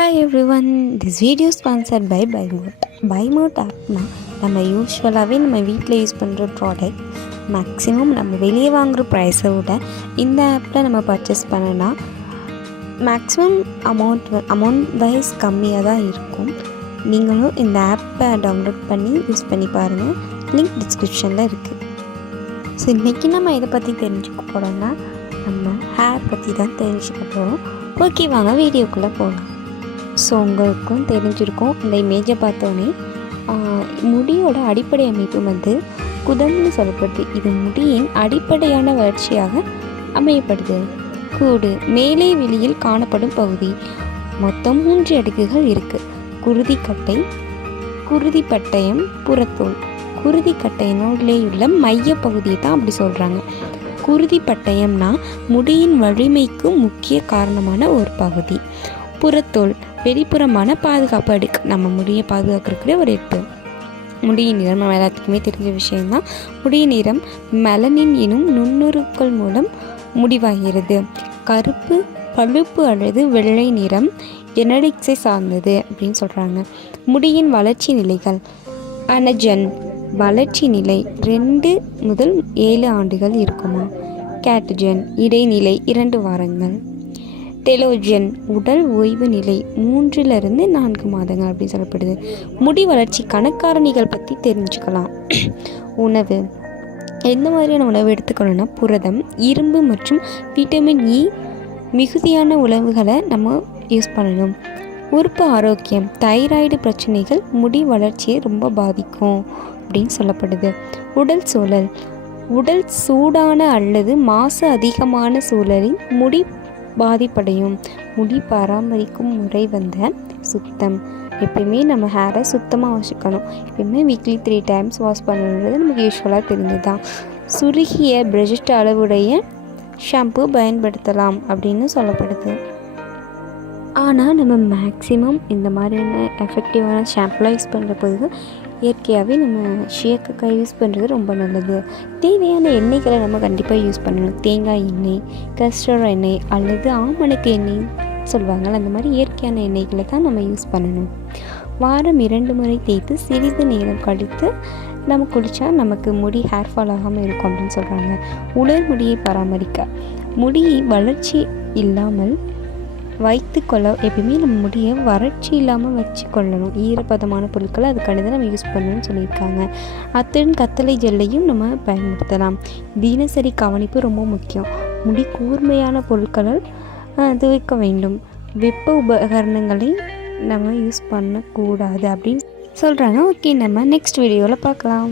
Hi everyone, this video is sponsored by BuyMote. BuyMote Apna நம்ம யூஸ்வலாகவே நம்ம வீட்டில் யூஸ் பண்ணுற ப்ராடக்ட் மேக்ஸிமம் நம்ம வெளியே வாங்குகிற ப்ரைஸை விட இந்த ஆப்பில் நம்ம பர்ச்சேஸ் பண்ணனா மேக்ஸிமம் அமௌண்ட் வைஸ் கம்மியாக தான் இருக்கும். நீங்களும் இந்த ஆப்பை டவுன்லோட் பண்ணி யூஸ் பண்ணி பாருங்கள். லிங்க் டிஸ்கிரிப்ஷனில் இருக்குது. ஸோ இன்றைக்கி நம்ம இதை பற்றி தெரிஞ்சுக்க போகிறோம்னா நம்ம ஹேர் பற்றி தான் தெரிஞ்சுக்க போகிறோம். ஓகே, வாங்க வீடியோக்குள்ளே போகலாம். ஸோ உங்களுக்கும் தெரிஞ்சிருக்கும், இந்த இமேஜை பார்த்தோன்னே முடியோட அடிப்படை அமைப்பு குதம்னு சொல்லப்படுது. இது முடியின் அடிப்படையான வளர்ச்சியாக அமையப்படுது. கூடு மேலே வெளியில் காணப்படும் பகுதி. மொத்தம் 3 அடுக்குகள் இருக்குது. குருதிக்கட்டை, குருதிப்பட்டயம், புறத்தோல். குருதிக்கட்டையினுள்ளே உள்ள மைய பகுதியை தான் அப்படி சொல்கிறாங்க. குருதிப்பட்டயம்னா முடியின் வலிமைக்கு முக்கிய காரணமான ஒரு பகுதி. புறத்தோல் வெளிப்புறமான பாதுகாப்பு அடுக்கு, நம்ம முடியை பாதுகாக்கிறதுக்குரிய ஒரு எடுப்பு. முடியின் நிறம் நம்ம எல்லாத்துக்குமே தெரிஞ்ச விஷயம்தான். முடியின் நிறம் மெலனின் எனும் நுண்ணுருக்கள் மூலம் முடிவாகிறது. கருப்பு, பழுப்பு அல்லது வெள்ளை நிறம் ஜெனடிக்ஸை சார்ந்தது அப்படின்னு சொல்கிறாங்க. முடியின் வளர்ச்சி நிலைகள். அனஜன் வளர்ச்சி நிலை 2 முதல் 7 ஆண்டுகள் இருக்குமா. கேட்டஜன் இடைநிலை 2 வாரங்கள். டெலோஜன் உடல் ஓய்வு நிலை 3 to 4 மாதங்கள் அப்படின்னு சொல்லப்படுது. முடி வளர்ச்சிக்கான காரணிகள் பற்றி தெரிஞ்சுக்கலாம். உணவு, எந்த மாதிரியான உணவு எடுத்துக்கணும்னா புரதம், இரும்பு மற்றும் விட்டமின் இ மிகுதியான உணவுகளை நம்ம யூஸ் பண்ணணும். உறுப்பு ஆரோக்கியம், தைராய்டு பிரச்சனைகள் முடி வளர்ச்சியை ரொம்ப பாதிக்கும் அப்படின்னு சொல்லப்படுது. உடல் சூழல், உடல் சூடான அல்லது மாசு அதிகமான சூழலில் முடி பாதிப்படையும். முடி பராமரிக்கும் முறை சுத்தம். எப்பயுமே நம்ம ஹேரை சுத்தமாக வச்சுக்கணும். எப்பயுமே வீக்லி 3 times வாஷ் பண்ணுறது நமக்கு யூஸ்வலாக தெரிஞ்சது தான். சுருகிய பிரஷ் அளவுடைய ஷாம்பு பயன்படுத்தலாம் அப்படின்னு சொல்லப்படுது. ஆனால் நம்ம மேக்ஸிமம் இந்த மாதிரியான எஃபெக்டிவான ஷாம்புலாம் யூஸ் பண்ணுற போது இயற்கையாகவே நம்ம ஷேக்கக்காய் யூஸ் பண்ணுறது ரொம்ப நல்லது. தேவையான எண்ணெய்களை நம்ம கண்டிப்பாக யூஸ் பண்ணணும். தேங்காய் எண்ணெய், கஸ்டர்ட் எண்ணெய் அல்லது ஆமணக்கு எண்ணெய் சொல்லுவாங்கள்ல, அந்த மாதிரி இயற்கையான எண்ணெய்களை தான் நம்ம யூஸ் பண்ணணும். வாரம் 2 முறை தேய்த்து சிறிது நேரம் கழித்து நம்ம குளித்தா நமக்கு முடி ஹேர் ஃபால் ஆகாமல் இருக்கும் அப்படின்னு சொல்கிறாங்க. உலர் முடியை பராமரிக்க, முடி வளர்ச்சி இல்லாமல் வைத்துக்கொள்ள எப்பயுமே நம்ம முடியை வறட்சி இல்லாமல் வச்சு கொள்ளணும். ஈரப்பதமான பொருட்களை அதுக்காண்டி தான் நம்ம யூஸ் பண்ணணும்னு சொல்லியிருக்காங்க. அத்துடன் கத்தளை ஜெல்லையும் நம்ம பயன்படுத்தலாம். தினசரி கவனிப்பு ரொம்ப முக்கியம். முடி கூர்மையான பொருட்களால் துவைக்க வேண்டும். வெப்ப உபகரணங்களை நம்ம யூஸ் பண்ணக்கூடாது அப்படின்னு சொல்கிறாங்க. ஓகே, நம்ம நெக்ஸ்ட் வீடியோவில் பார்க்கலாம்.